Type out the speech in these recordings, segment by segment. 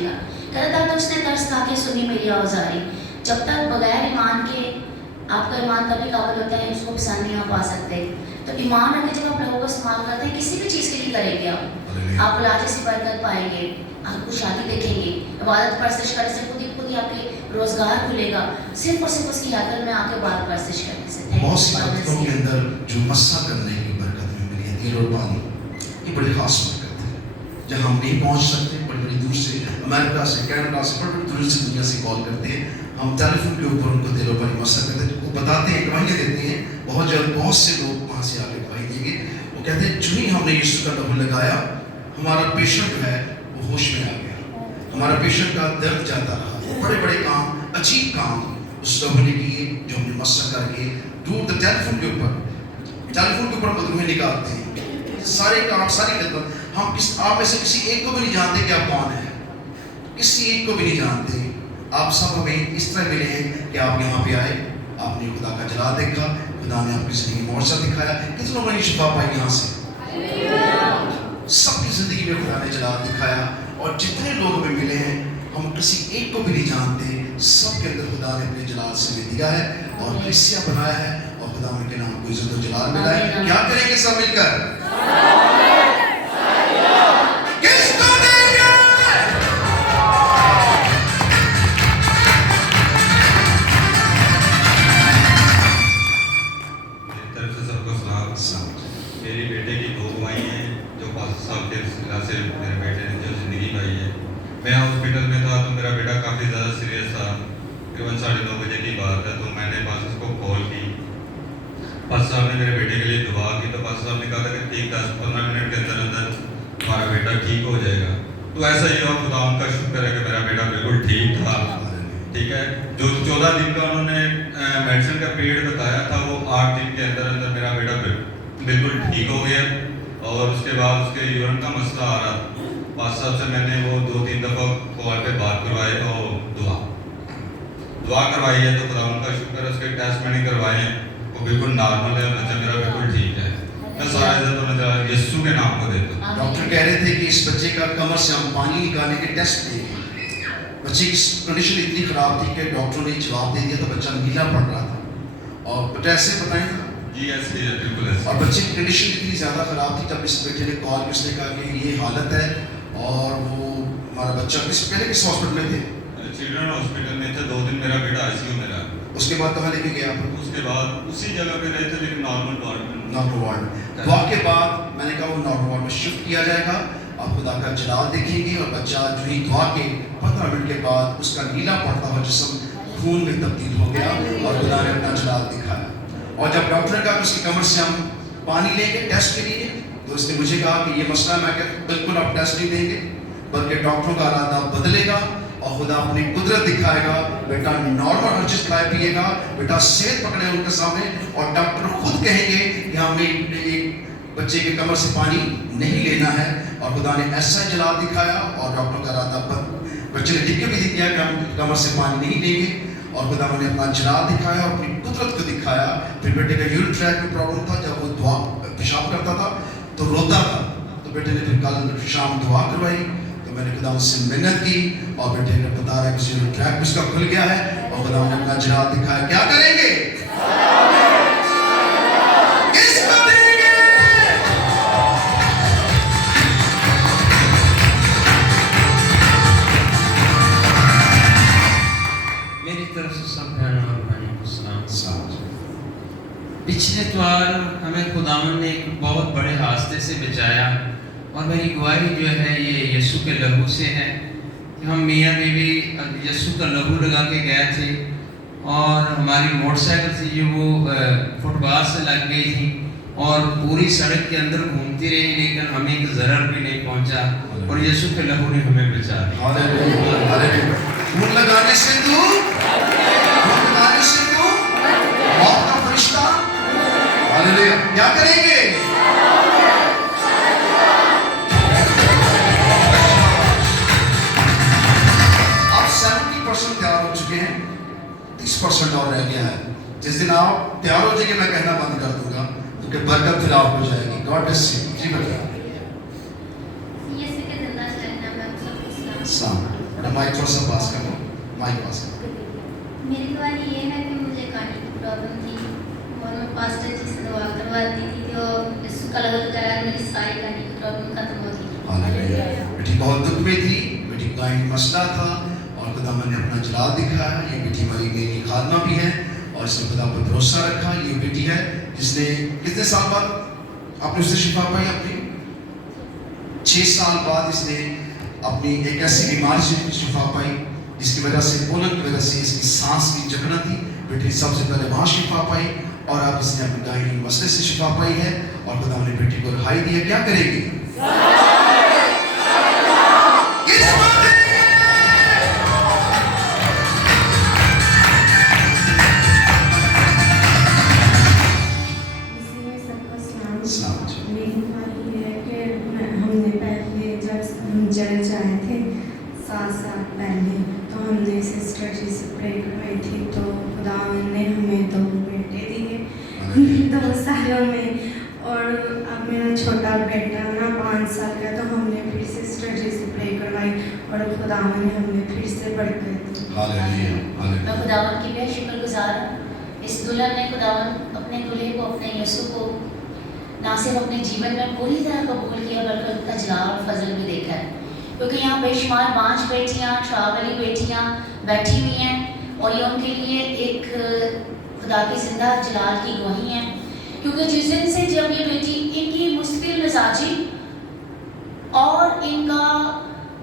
سنے گا. کہتا تھا تو اس نے ترس کھا کے سنی میری آوازاری. جب تک بغیر ایمان کے آپ کا ایمان تبھی قابل ہوتا ہے اس کو پسند نہیں پا سکتے. تو ایمان رکھ کے جب آپ لوگوں کو استعمال کرتے ہیں کسی بھی چیز کے لیے کریں گے آپ کو لاجے سی برکت پائیں گے, آپ کو شادی دیکھیں گے, عبادت پرستش کرنے سے خود ہی آپ کے روزگار کھلے گا صرف اور صرف اس کی حیاتت میں آ کے عبادت پرستش کرنے سے. بہت سی عادتوں کے اندر جو مسح کرنے کی برکت میں ملی ہے, تیل اور پانی, یہ بڑی خاص برکت ہے. جہاں ہم نہیں پہنچ سکتے, بڑی بڑی دور سے, امریکہ سے, کینیڈا سے, بڑی بڑی دور سے دنیا سے کال کرتے ہیں, ہم ٹیلی فون کے اوپر ان کو تیل اور پانی مسح کرتے ہیں, وہ بتاتے ہیں, گواہیاں دیتے ہیں. بہت جلد بہت سے لوگ وہاں سے آگے گواہی دیں گے. وہ کہتے ہیں جو ہی ہم نے یسوع کا لہو لگایا ہمارا پیشنٹ جو ہے وہ ہوش میں آ گیا, ہمارا پیشنٹ کا درد جاتا رہا. بڑے بڑے کام, عجیب کام اس لہو نے کیے جو ہم نے مسح کر کے دور ٹیلی فون کے اوپر مدروہیں نکالتے ہیں. سارے کام, ساری خدمت, ہم آپ میں سے کسی ایک کو بھی نہیں جانتے کہ آپ کون ہیں, کسی ایک کو بھی نہیں جانتے. آپ سب ہمیں اس طرح ملے ہیں کہ آپ یہاں پہ آئے, آپ نے خدا کا جلال دیکھا, خدا نے آپ کی زندگی میں معجزہ دکھایا. کتنوں نے شفا پائی یہاں سے, سب کی زندگی میں خدا نے جلال دکھایا. اور جتنے لوگ ہمیں ملے ہیں ہم کسی ایک کو بھی نہیں جانتے, سب کے اندر خدا نے اپنے جلال سے ہمیں دیا ہے اور حصہ بنایا ہے, اور خدا ان کے نام کو عزت و جلال ملا ہے. کیا کریں گے سب مل کر؟ کس کو دیں گے؟ میری طرف سے سب کو سلام. میری بیٹے کی 2 گواہی ہیں جو 5 سال کے سلسلہ سے میرے بیٹے نے جو زندگی پائی ہے. میں ہاسپٹل میں تھا تو میرا بیٹا کافی زیادہ سیریس تھا. تقریباً 9:30 بجے کی بات ہے. تو میں نے پاسٹر کو کال کی, پاسٹر صاحب نے میرے بیٹے کے لیے دعا کی. تو پاسٹر صاحب نے کہا تھا کہ ٹھیک 10-15 منٹ کے اندر اندر ہمارا بیٹا ٹھیک ہو جائے گا. تو ایسا ہی ہوا, خدا ان کا شکر ہے کہ میرا بیٹا بالکل ٹھیک تھا. ٹھیک ہے, جو 14 دن کا انہوں نے میڈیسن کا پیریڈ بتایا تھا وہ 8 دن کے اندر اندر میرا بیٹا بالکل ٹھیک ہو گیا. اور اس کے بعد اس کے یورین کا مسئلہ آ رہا. پاسٹر صاحب سے میں نے وہ 2-3 دفعہ کال پہ بات کروائی اور دعا کروائی ہے. تو خدا ان کا شکر ہے, اس کے ٹیسٹ میں نے کروائے ہیں, وہ بالکل نارمل ہے, بچہ میرا بالکل ٹھیک ہے. میں سارا عزت و نجات یسوع کے نام کو دیتا ہوں. ڈاکٹر کہہ رہے تھے کہ اس بچے کا کمر سے ہم پانی نکالنے کے ٹیسٹ لیں گے. بچے کی کنڈیشن اتنی خراب تھی کہ ڈاکٹروں نے جواب دے دیا تھا, بچہ نیلا پڑ رہا تھا. اور بیٹا ایسے بتائیں گا جی ایسے ہی ہے, بالکل ایسے. اور بچے کی کنڈیشن اتنی زیادہ خراب تھی, تب اس بیٹے نے کال کی, اس نے کہا کہ یہ حالت ہے. اور وہ ہمارا بچہ پہلے کس ہاسپٹل میں تھے؟ چلڈرن ہاسپٹل میں تھے. 2 دن میرا بیٹا آئی سی یو میں رہا. اس کے بعد کہاں لے کے گیا آپ؟ اس کے بعد اسی جگہ پہ رہے تھے لیکن نارمل وارڈ میں. نارمل وارڈ میں. دعا کے بعد میں نے کہا وہ نارمل وارڈ میں شفٹ کیا جائے گا, آپ خدا کا جلال دیکھیں گے. اور بچہ جو ہی دعا کے 15 منٹ کے بعد اس کا نیلا پڑتا ہوا جسم خون میں تبدیل ہو گیا اور خدا نے اپنا جلال دکھایا. اور جب ڈاکٹر نے کہا کہ اس کی کمر سے ہم پانی لیں گے ٹیسٹ کے لیے, تو اس نے مجھے کہا کہ یہ مسئلہ, میں کہ بالکل آپ ٹیسٹ نہیں دیں گے بلکہ ڈاکٹروں کا ارادہ بدلے گا اور خدا اپنی قدرت دکھائے گا. بیٹا نارمل ہر چیز کھائے پیے گا, بیٹا صحت پکڑے ان کے سامنے, اور ڈاکٹر خود کہیں گے کہ ہمیں ایک بچے کے کمر سے پانی نہیں لینا ہے. اور خدا نے ایسا جلال دکھایا اور ڈاکٹروں کا ارادہ بچے نے لکھ کے بھی دیا کہ ہم کمر سے پانی نہیں لیں گے. اور خدا نے اپنا جلال دکھایا اور اپنی قدرت کو دکھایا. پھر بیٹے کا یورین ٹریک میں پرابلم تھا, جب وہ دعا پیشاب کرتا تھا تو روتا تھا. تو بیٹے نے پھر کل شام دعا کروائی, تو میں نے خدا سے محنت کی اور بیٹے نے بتا رہا ہے کہ یورین ٹریک اس کا کھل گیا ہے اور خدا نے اپنا جلال دکھایا. کیا کریں گے؟ کس کو دیں گے؟ میری طرف سے سب بہنوں اور بھائیوں کو سلام. پچھلے اتوار ہمیں خداوند نے ایک بہت بڑے حادثے سے بچایا, اور میری گواہی جو ہے یہ یسوع کے لہو سے ہے کہ ہم میاں بیوی یسوع کا لہو لگا کے گئے تھے, اور ہماری موٹر سائیکل سے جو وہ فٹ بال سے لگ گئی تھی اور پوری سڑک کے اندر گھومتی رہی, لیکن ہمیں ایک ضرر بھی نہیں پہنچا, اور یسوع کے لہو نے ہمیں بچا دیا. خون لگانے سے تو موت کا فرشتہ, ہاللیلویا. کیا کریں گے؟ آپ 70% تیار ہو چکے ہیں, 30% اور رہ گیا ہے. جس دن آپ تیار ہو جائیں گے میں کہنا بند کر دوں گا کیونکہ برکت پھر آپ ہو جائے گی. God bless you. جی بتائیں. बेटा माइक थोड़ा सा पास करो, माइक पास करो। मेरी गवाही ये है कि मुझे कान की प्रॉब्लम थी और मैं पास्टर जी से दुआ करवाती थी तो यीशु का लहू लगाया और मेरी सारी कान की प्रॉब्लम खत्म हो गई। हालेलुया। बेटी बहुत दुख में थी, बेटी को गायन मसला था और खुदावन ने अपना जलाल दिखाया। ये बेटी हमारी नई खादमा भी है और इसने खुदा पर भरोसा रखा। ये बेटी है जिसने कितने साल बाद आपने उससे शिफा पाई? अपनी 6 साल बाद इसने अपनी एक ऐसी बीमारी से शिफा पाई जिसकी वजह से बोलन की वजह से इसकी सांस की जकड़न थी। बेटी सबसे पहले वहाँ शिफा पाई और अब इसने अपनी गायनी मसले से शिफा पाई है और खुदा ने बेटी को रिहाई दी है। क्या करेगी? हमने पहले जब चर्च आए थे 7 साल पहले तो हमने सिस्टर जी से प्रे करवाई थी तो खुदा ने हमें 2 बेटे दिए 2 सालों में। और अब मेरा छोटा बेटा ना 5 साल का तो हमने फिर सिस्टर जी से प्रे करवाई और खुदा ने हमें फिर से बरकत दी। Hallelujah, hallelujah. मैं खुदावन की बेहद शुक्रगुजार हूँ। इस दुल्हन ने खुदावन अपने दूल्हे को, अपने यीशु को ना सिर्फ अपने जीवन में पूरी तरह कबूल किया बल्कि उनका जलाल और फजल भी देखा है। क्योंकि यहाँ बेशुमार 5 बेटियाँ, ट्रावली बेटियाँ बैठी हुई हैं और ये उनके लिए एक खुदा की जिंदा जलाल की गवाही है। क्योंकि जिस दिन से जब ये बेटी, इनकी मुश्किल मिजाजी और इनका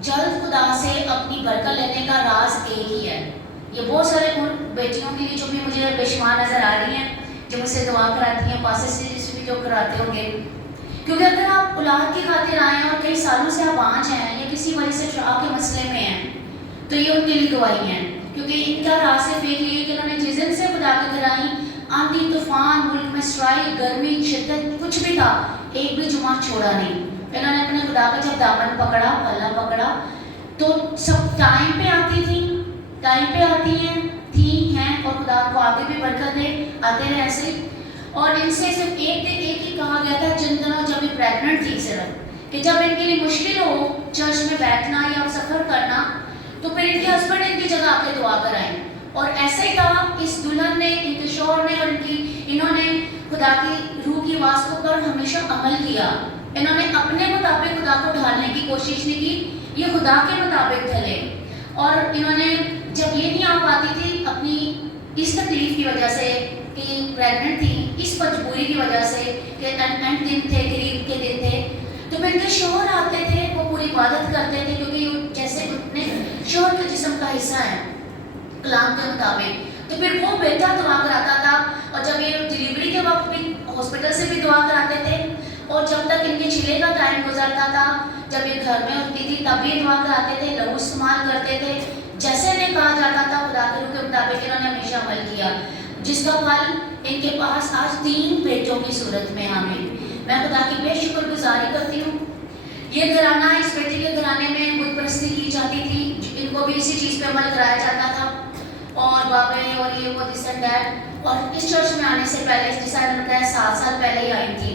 जल्द खुदा से अपनी बरकत लेने का राज एक ही है। ये बहुत सारे उन बेटियों के लिए जो भी मुझे बेशुमार नज़र आ रही हैं, जो मुझसे दुआ कराती हैं, पास से भी जो कराते होंगे। क्योंकि अगर आप औलाद की खातिर आए और कई सालों से आप आँच हैं या किसी वजह से ट्रा के मसले में हैं, तो ये उनके लिए गवाही है। क्योंकि इनका राज सिर्फ एक ही है कि उन्होंने जिस दिन से खुदा के घर आई, आंधी तूफान, मुल्क में स्ट्राइक, गर्मी, शिद्दत, कुछ भी था, एक भी जुमा छोड़ा नहीं। इन्होंने अपने खुदा का जब दामन पकड़ा, पल्ला पकड़ा, तो सब टाइम पे आती थी, टाइम पे आती हैं और खुदा को आगे भी बरकत दे, आते रहे ऐसे। और इनसे सिर्फ एक दिन एक ही कहा गया था जिन दिनों जब ये प्रेग्नेंट थी, सिर्फ कि जब इनके लिए मुश्किल हो चर्च में बैठना या सफ़र करना, तो फिर इनके हस्बैंड इनकी जगह आके दुआ कराएं। और ऐसे ही था, इस दुल्हन ने, इनके शौहर ने और इन्होंने खुदा की रूह की आवाज़ को पर हमेशा अमल किया। इन्होंने अपने मुताबिक खुदा को ढालने की कोशिश नहीं की, ये खुदा के मुताबिक ढले। और इन्होंने जब ये नहीं आ पाती थी अपनी इस तकलीफ की वजह से कि प्रेग्नेंट थी, इस मजबूरी की वजह से कि एंड दिन थे, गरीब के दिन थे, तो फिर इनके शौहर आते थे, वो पूरी इबादत करते थे क्योंकि जैसे उतने शौहर के जिस्म का हिस्सा है कलाम के मुताबिक। तो फिर वो बेटा दुआ कराता था और जब ये डिलीवरी के वक्त भी हॉस्पिटल से भी दुआ कराते थे और जब तक इनके छिले का टाइम गुजरता था, जब ये घर में होती थी तब भी दुआ कराते थे, लहू इस्तेमाल करते थे, जैसे इन्हें कहा जाता था खुदा के रूह के मुताबिक इन्होंने हमेशा अमल किया, जिसका फल इनके पास आज 3 बेटों की सूरत में हमें। मैं खुदा की बेशुक्रगुजारी करती हूँ। ये घराना, इस बेटे के घराने में बुत परस्ती की जाती थी, इनको भी इसी चीज़ पे अमल कराया जाता था और बाबे और ये वो दिस एंड दैट। और इस चर्च में आने से पहले, जैसा इन्होंने बताया 7 साल पहले ही आई थी।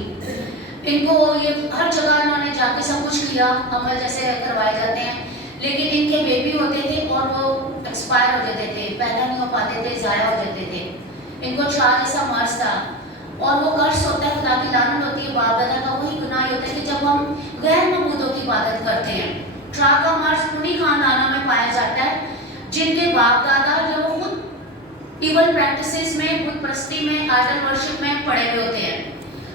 इनको ये हर जगह इन्होंने जाके सब कुछ किया, अमल जैसे करवाए जाते हैं, लेकिन इनके बेबी होते थे और वो एक्सपायर हो जाते थे, पैदा नहीं हो पाते थे, ज़ाया हो जाते थे। इनको छाल जैसा मर्ज था और वो कर्ज होता है, खुदा की लानत होती है, बाप दादा का वही गुनाह होता है कि जब हम गैर मबूदों की इबादत करते हैं। ट्रा का मर्ज उन्हीं खानदानों में पाया जाता है जिनके बाप दादा जो खुद इवल प्रैक्टिसेस में, बुत परस्ती में, आइडल वर्शिप में पड़े हुए होते हैं।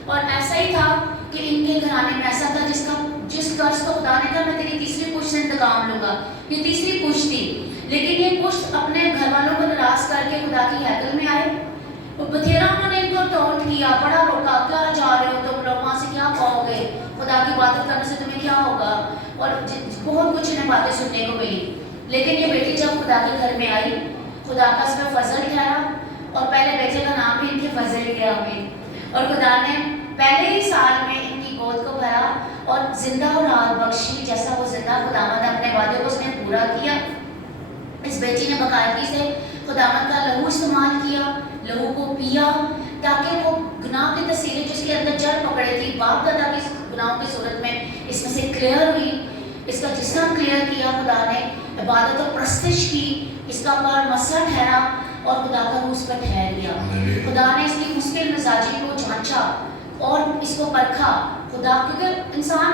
और ऐसा ही था कि इनके घराने में ऐसा था जिस कर्ज को खुदा ने कहा मैं तेरी तीसरी पुश्त से इंतकाम लूंगा, ये तीसरी पुश्त थी। लेकिन ये पुश्त अपने घर वालों को निराश करके खुदा की हैकल में आए, बथेरा उन्होंने इनको टोंट किया, बड़ा रोका, क्या जा रहे हो तुम लोग, वहाँ से क्या पाओगे, खुदा की बातें करने से तुम्हें क्या होगा, और बहुत कुछ इन्हें बातें सुनने को मिली। लेकिन ये बेटी जब खुदा के घर में आई, खुदा का इस पर फजल ठहरा और पहले बेटे का नाम भी इनके फजल किया हमें, और खुदा ने पहले ही साल में इनकी गोद को भरा और जिंदा और राहत बख्शी, जैसा वो जिंदा खुदावंद अपने वादे को उसने पूरा किया। इस बेटी ने बाकायदगी से खुदावंद का लहू इस्तेमाल किया, लहू को पिया, ताकि वो गुनाह की तस्वीरें जिसके अंदर जड़ पकड़े थी बाप दादा की गुनाहों की सूरत में इसमें से क्लियर हुई, इसका जिस्म क्लियर किया खुदा ने, इबादत और परस्तिश की, इसका पर मसला ठहरा और खुदा का रूह उस पर ठहर गया। हालेलुया। खुदा ने इसकी मुश्किल मिजाजी को जांचा और इसको परखा। खुदा, क्योंकि इंसान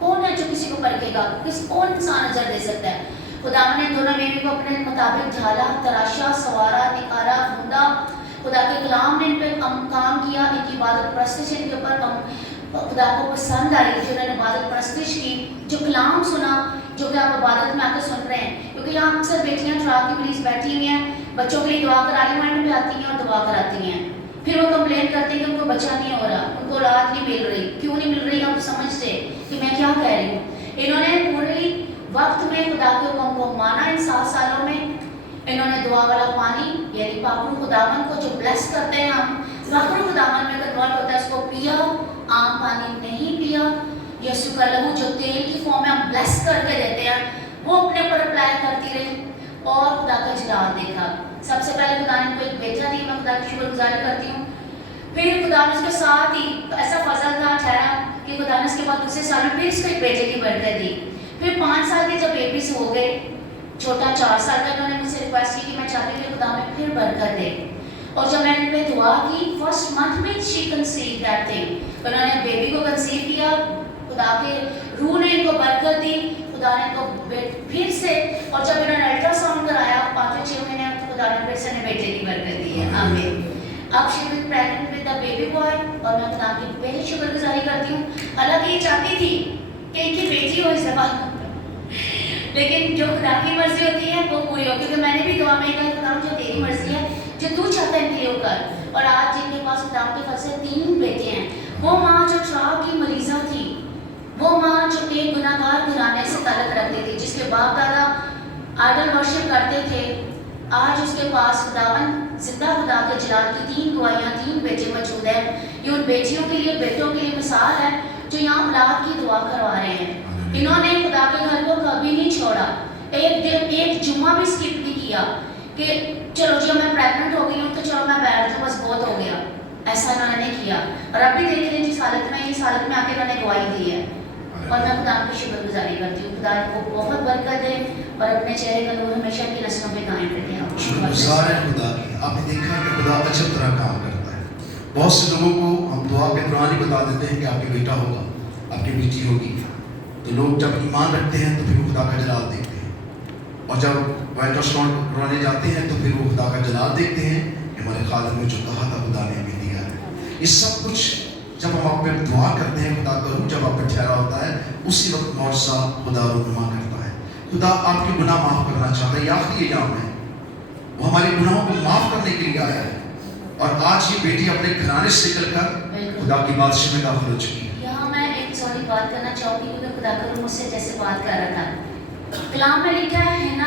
कौन है जो किसी को परखेगा, कौन इंसान नजर दे सकता है। खुदा ने दोनों बीवी को अपने मुताबिक ढाला, तराशा, सवारा, निकारा, ढूंढा। खुदा के कलाम ने इन पर काम किया, इनकी इबादत परस्तिश इनके ऊपर खुदा को पसंद आई, जो उन्होंने इबादत परस्तिश की, जो कलाम सुना, जो कि आप इबादत में आकर सुन रहे हैं। क्योंकि यहाँ अक्सर बेटियाँ ट्रा की पुलिस बैठी हुई हैं, बच्चों के लिए दुआ कराने माइंड पे आती हैं और दुआ कराती हैं, फिर वो कंप्लेन करती हैं कि उनको बच्चा नहीं हो रहा, उनको औलाद नहीं मिल रही। क्यों नहीं मिल रही, आप समझते कि मैं क्या कह रही हूँ। इन्होंने पूरे वक्त में खुदा के हुक्म को माना। इन 7 सालों में इन्होंने दुआ वाला पानी यानी पाकरू खुदावन को जो ब्लेस करते हैं हम, पाकरू खुदावन में कन्वर्ट होता है, उसको पिया, आम पानी नहीं पिया। यीशु का लहू जो तेल की फॉर्म में हम ब्लेस करके देते हैं, वो अपने ऊपर अप्लाई करती रही और खुदा का जलाल देखा। सबसे पहले खुदा ने इनको एक बेटा दी, मैं खुदा की शुक्रगुजारी करती हूँ। फिर खुदा ने उसके साथ ही ऐसा फजल था ठहरा कि खुदा ने उसके बाद दूसरे साल में फिर इसको एक बेटे की बरकत दी। फिर 5 साल के जब बेबीज हो गए, छोटा 4 साल का, इन्होंने मुझसे रिक्वेस्ट की कि मैं चाहती हूँ कि खुदा में फिर बरकत दे। और जब मैंने इन पे दुआ की, फर्स्ट मंथ में शी कंसीव दैट थिंग, उन्होंने बेबी को कंसीव किया। खुदा के रूह ने इनको बरकत दी, खुदा ने इनको फिर से, और जब इन्होंने अल्ट्रासाउंड कराया 5-6 महीने, तो खुदा ने फिर से बेटे की बरकत दी है। आमीन। अब she will pregnant with the baby boy, और मैं खुदा की बेहद शुक्रगुजारी करती हूँ। हालांकि ये चाहती थी कि इनकी बेटी हो इस दफा, लेकिन जो खुदा की मर्जी होती है वो पूरी हो, क्योंकि मैंने भी दुआ में कहा खुदा जो तेरी मर्जी है, जो तू चाहता है इनके लिए कर। और आज जिनके पास खुदा के फल से 3 बेटे हैं, वो माँ जो ट्रा की मरीजा थी, वो माँ जो एक गुनाहगार घराने से ताल्लुक रखती थी, जिसके बाप दादा आइडल वर्शिप करते थे, आज उसके पास खुदावन जिंदा खुदा के जलाल की 3 गवाहियाँ, 3 बेटे मौजूद हैं। ये उन बेटियों के लिए, बेटों के लिए मिसाल है जो यहाँ औलाद की दुआ करवा रहे हैं। इन्होंने खुदा के घर को कभी नहीं छोड़ा, एक दिन एक जुम्मा भी स्किप नहीं किया कि चलो जी मैं प्रेग्नेंट हो गई हूँ तो चलो मैं बैठ जाऊँ, बस बहुत हो गया। ऐसा इन्होंने नहीं किया। और अभी देख लें जिस हालत में, इस हालत में आके इन्होंने गवाही दी है, और मैं खुदा की शुक्रगुजारी करती हूँ। खुदा को बहुत बरकत दे और अपने चेहरे का नूर हमेशा की नस्लों में कायम रखे। शुक्रगुजार है खुदा की। आपने देखा कि खुदा अजब तरह काम करता है। बहुत से लोगों को हम दुआ के दौरान ही बता देते हैं कि आपके बेटा होगा, आपकी बेटी होगी, तो लोग जब ईमान रखते हैं तो फिर वो खुदा का जलाल देखते हैं, और जब वो अल्ट्रासाउंड करवाने जाते हैं तो फिर वो खुदा का जलाल देखते हैं कि हमारे खालिद में जो कहा था खुदा ने हमें दिया है। ये सब कुछ जब हम आप पे दुआ करते हैं, खुदा का रूह जब आप पे ठहरा होता है, उसी वक्त मौजज़ा खुदा रुनुमा करता है। खुदा आपके गुनाह माफ़ करना चाहता है। ये आखिरी एग्जाम है, वो हमारे गुनाहों को माफ़ करने के लिए आया है। और आज ये बेटी अपने घराने से निकलकर खुदा की बादशाह में दाखिल हो चुकी है। यहाँ मैं एक सॉरी बात करना चाहूँगी, क्योंकि खुदा का रूह मुझसे जैसे बात कर रहा था, कलाम में लिखा है ना।